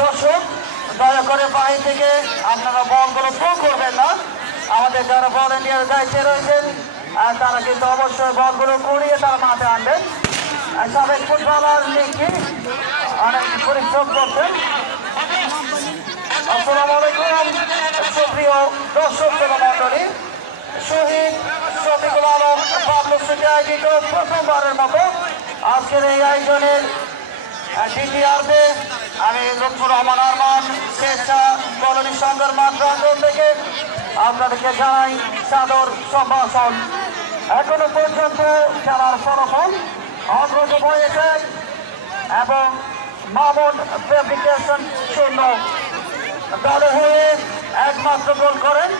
দর্শক দয়া করে বাহির থেকে আপনারা বলগুলো থ্রো করবেন না। আমাদের যারা ভলেন্টিয়ার দায়িত্বে রয়েছেন তারা কিন্তু অবশ্যই বলগুলো কুড়িয়ে তারা মাঠে আনবেন। সাবেক ফুটবলার লিগকে অনেক পরিশ্রম করছেন। আসসালামু আলাইকুম সুপ্রিয় দর্শক মন্ডলী, শহীদ শফিকুল আলম বাবলু স্মৃতি আয়োজিত প্রথমবারের মতো আজকের এই আয়োজনের দ্বিতীয়ার্ধে আমি লুৎফুর রহমান আরমান স্বেচ্ছা কলোনি সংঘের মাঠ প্রাঙ্গণ থেকে আপনাদেরকে জানাই সাদর সম্ভাষণ। এখনো পর্যন্ত খেলার ফলাফল অগ্রগতি হয়েছে এবং মামুন ফেব্রিকেশন 0 দলে হয়ে একমাত্র গোল করেন